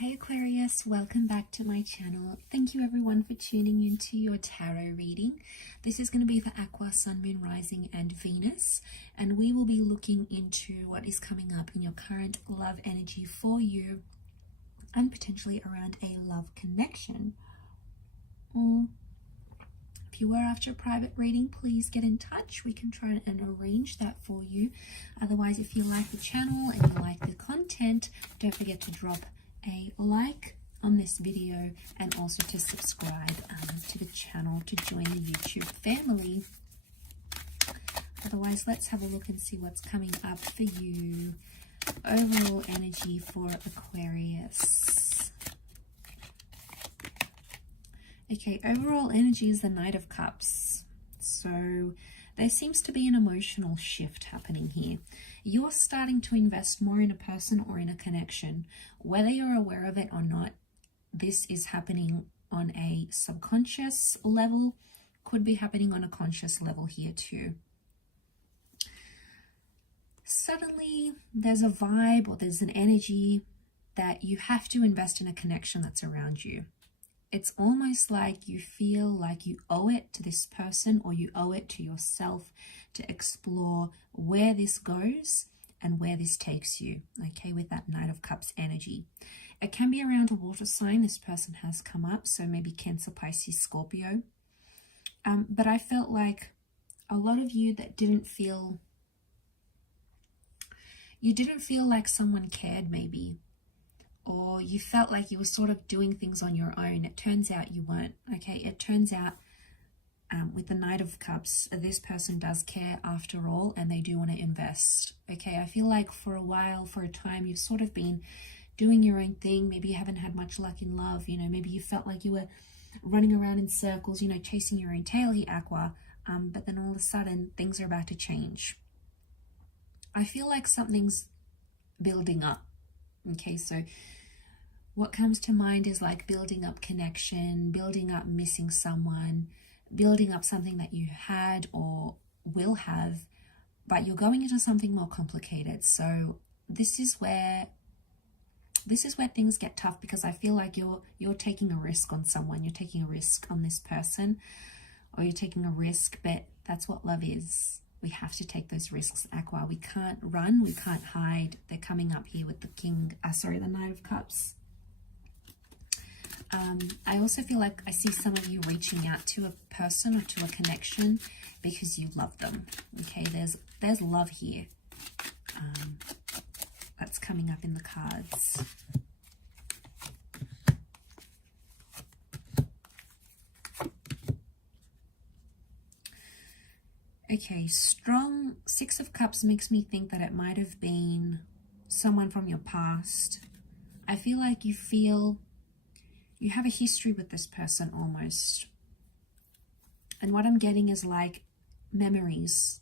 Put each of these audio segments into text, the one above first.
Hey Aquarius, welcome back to my channel. Thank you everyone for tuning into your tarot reading. This is going to be for Aqua, Sun, Moon, Rising and Venus, and we will be looking into what is coming up in your current love energy for you and potentially around a love connection. If you were after a private reading, please get in touch. We can try and arrange that for you. Otherwise, if you like the channel and you like the content, don't forget to drop a like on this video and also to subscribe to the channel to join the YouTube family. Otherwise, let's have a look and see what's coming up for you. Overall energy for Aquarius. Okay, overall energy is the Knight of Cups. So there seems to be an emotional shift happening here. You're starting to invest more in a person or in a connection. Whether you're aware of it or not, this is happening on a subconscious level, could be happening on a conscious level here too. Suddenly, there's a vibe or there's an energy that you have to invest in a connection that's around you. It's almost like you feel like you owe it to this person or you owe it to yourself to explore where this goes and where this takes you, okay, with that Knight of Cups energy. It can be around a water sign. This person has come up, so maybe Cancer, Pisces, Scorpio. But I felt like a lot of you that didn't feel like someone cared maybe, or you felt like you were sort of doing things on your own. It turns out you weren't, okay? It turns out with the Knight of Cups, this person does care after all, and they do want to invest, okay? I feel like for a while, for a time, you've sort of been doing your own thing. Maybe you haven't had much luck in love, you know, maybe you felt like you were running around in circles, you know, chasing your own tail here, Aqua, but then all of a sudden, things are about to change. I feel like something's building up, okay? So what comes to mind is like building up connection, building up missing someone, building up something that you had or will have, but you're going into something more complicated. So this is where things get tough, because I feel like you're taking a risk on someone, you're taking a risk on this person, or you're taking a risk, but that's what love is. We have to take those risks, Aqua. We can't run, we can't hide. They're coming up here with the Knight of Cups. I also feel like I see some of you reaching out to a person or to a connection because you love them. Okay, there's love here. That's coming up in the cards. Okay, strong Six of Cups makes me think that it might have been someone from your past. I feel like you have a history with this person almost. And what I'm getting is like memories.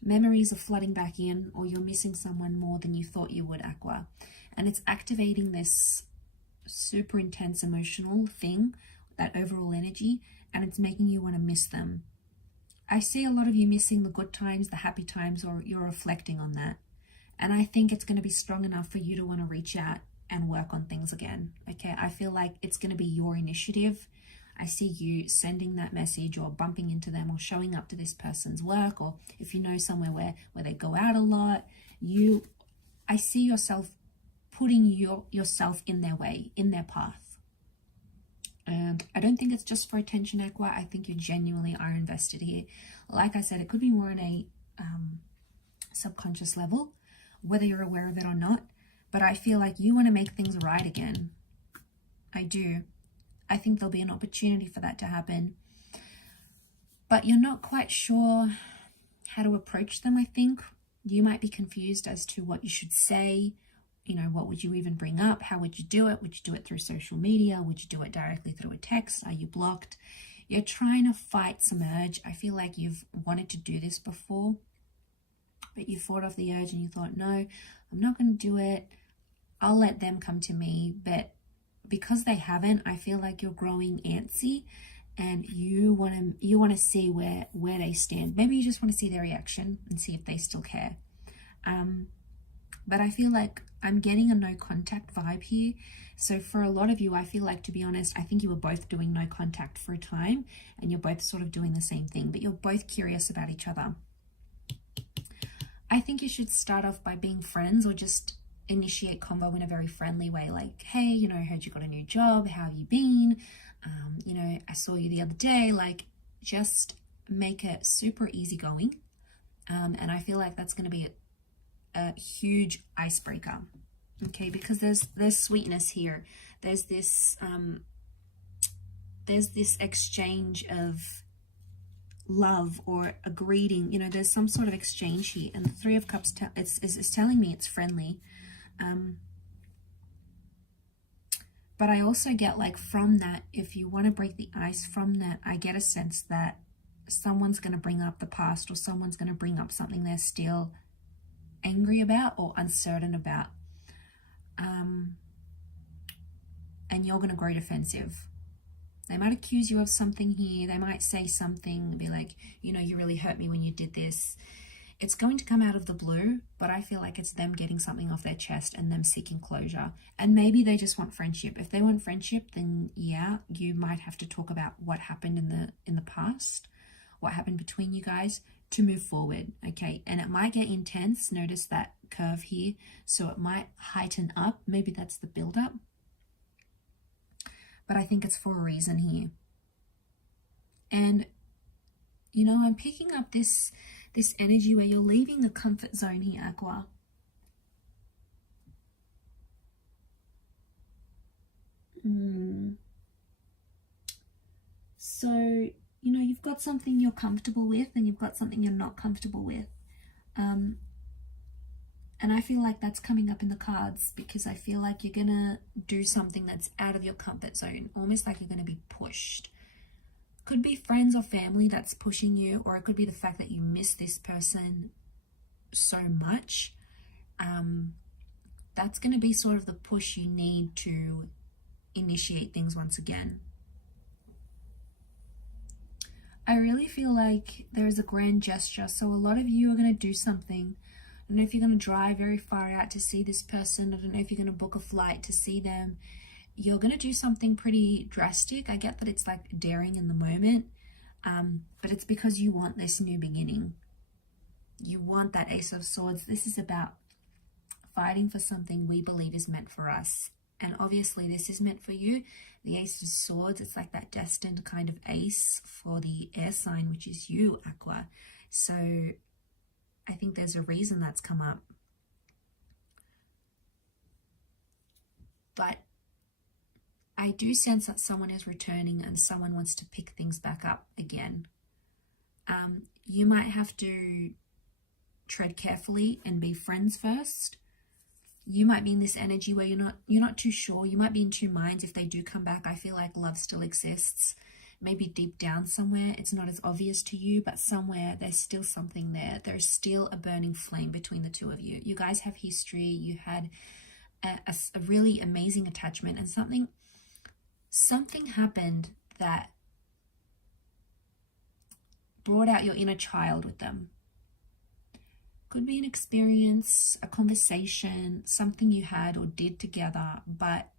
Memories are flooding back in, or you're missing someone more than you thought you would, Aqua. And it's activating this super intense emotional thing, that overall energy, and it's making you want to miss them. I see a lot of you missing the good times, the happy times, or you're reflecting on that. And I think it's going to be strong enough for you to want to reach out and work on things again, okay? I feel like it's going to be your initiative. I see you sending that message or bumping into them or showing up to this person's work, or if you know somewhere where they go out a lot, I see yourself putting yourself in their way, in their path. And I don't think it's just for attention, Aqua. I think you genuinely are invested here. Like I said, it could be more on a subconscious level, whether you're aware of it or not. But I feel like you want to make things right again. I do. I think there'll be an opportunity for that to happen. But you're not quite sure how to approach them, I think. You might be confused as to what you should say. You know, what would you even bring up? How would you do it? Would you do it through social media? Would you do it directly through a text? Are you blocked? You're trying to fight some urge. I feel like you've wanted to do this before, but you fought off the urge and you thought, no, I'm not going to do it. I'll let them come to me. But because they haven't, I feel like you're growing antsy and you want to see where they stand. Maybe you just want to see their reaction and see if they still care. But I feel like I'm getting a no contact vibe here. So for a lot of you, I feel like, to be honest, I think you were both doing no contact for a time and you're both sort of doing the same thing, but you're both curious about each other. I think you should start off by being friends, or just initiate convo in a very friendly way. Like, hey, you know, I heard you got a new job. How have you been? You know, I saw you the other day. Like, just make it super easygoing. And I feel like that's going to be a huge icebreaker. Okay, because there's sweetness here. There's this exchange of love or a greeting. You know, there's some sort of exchange here, and the Three of Cups is telling me it's friendly. But I also get, like, from that, if you want to break the ice from that, I get a sense that someone's going to bring up the past, or someone's going to bring up something they're still angry about or uncertain about. And you're going to grow defensive. They might accuse you of something here. They might say something, be like, you know, you really hurt me when you did this. It's going to come out of the blue, but I feel like it's them getting something off their chest and them seeking closure. And maybe they just want friendship. If they want friendship, then yeah, you might have to talk about what happened in the past, what happened between you guys, to move forward. Okay, and it might get intense. Notice that curve here, so it might heighten up. Maybe that's the build-up, but I think it's for a reason here. And you know, I'm picking up this energy where you're leaving the comfort zone here, Aqua. So, you know, you've got something you're comfortable with and you've got something you're not comfortable with. And I feel like that's coming up in the cards, because I feel like you're gonna do something that's out of your comfort zone, almost like you're gonna be pushed. Could be friends or family that's pushing you, or it could be the fact that you miss this person so much. That's gonna be sort of the push you need to initiate things once again. I really feel like there is a grand gesture. So a lot of you are going to do something. I don't know if you're going to drive very far out to see this person. I don't know if you're going to book a flight to see them. You're going to do something pretty drastic. I get that it's like daring in the moment, but it's because you want this new beginning. You want that Ace of Swords. This is about fighting for something we believe is meant for us. And obviously this is meant for you. The Ace of Swords, it's like that destined kind of ace for the air sign, which is you, Aqua. So I think there's a reason that's come up. But I do sense that someone is returning and someone wants to pick things back up again. You might have to tread carefully and be friends first. You might be in this energy where you're not too sure. You might be in two minds if they do come back. I feel like love still exists. Maybe deep down somewhere, it's not as obvious to you, but somewhere there's still something there. There's still a burning flame between the two of you. You guys have history. You had a really amazing attachment, and something happened that brought out your inner child with them. Could be an experience, a conversation, something you had or did together. But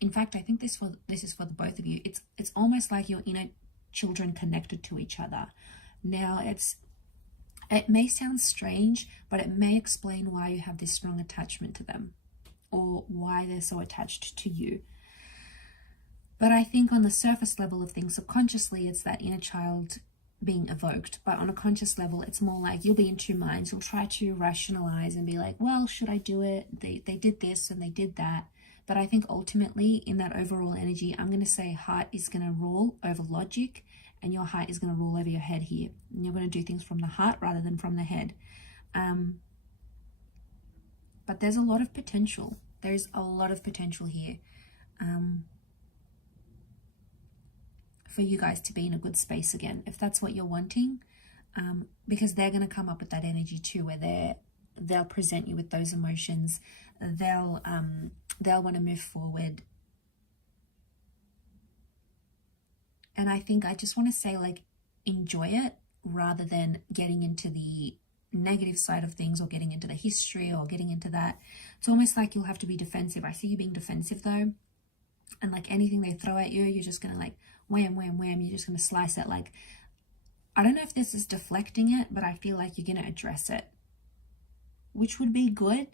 in fact, I think this is for the both of you. It's almost like your inner children connected to each other. Now, it may sound strange, but it may explain why you have this strong attachment to them, or why they're so attached to you. But I think on the surface level of things, subconsciously, it's that inner child being evoked. But on a conscious level, it's more like you'll be in two minds. You'll try to rationalize and be like, well, should I do it? They did this and they did that. But I think ultimately in that overall energy, I'm going to say heart is going to rule over logic, and your heart is going to rule over your head here. And you're going to do things from the heart rather than from the head. But there's a lot of potential. There's a lot of potential here. For you guys to be in a good space again, if that's what you're wanting, because they're going to come up with that energy too, where they'll present you with those emotions. They'll want to move forward. And I think I just want to say, like, enjoy it rather than getting into the negative side of things, or getting into the history, or getting into that. It's almost like you'll have to be defensive. I see you being defensive though, and like anything they throw at you, you're just gonna like wham, wham, wham, you're just gonna slice it. Like, I don't know if this is deflecting it, but I feel like you're gonna address it, which would be good.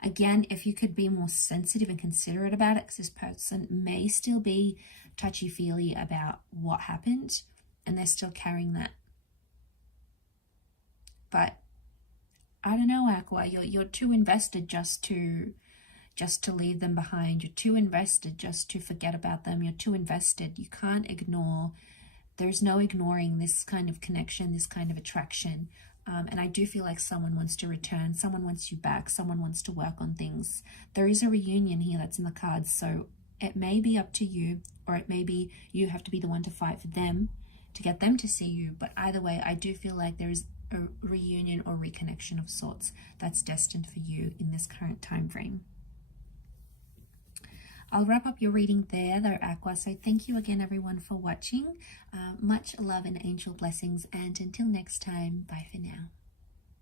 Again, if you could be more sensitive and considerate about it, because this person may still be touchy-feely about what happened, and they're still carrying that. But I don't know, Aqua, you're too invested just to leave them behind. You're too invested just to forget about them. You're too invested. You can't ignore. There's no ignoring this kind of connection, this kind of attraction. And I do feel like someone wants to return, someone wants you back, someone wants to work on things. There is a reunion here that's in the cards, so it may be up to you, or it may be you have to be the one to fight for them, to get them to see you. But either way, I do feel like there is a reunion or reconnection of sorts that's destined for you in this current time frame. I'll wrap up your reading there though, Aqua. So thank you again, everyone, for watching. Much love and angel blessings. And until next time, bye for now.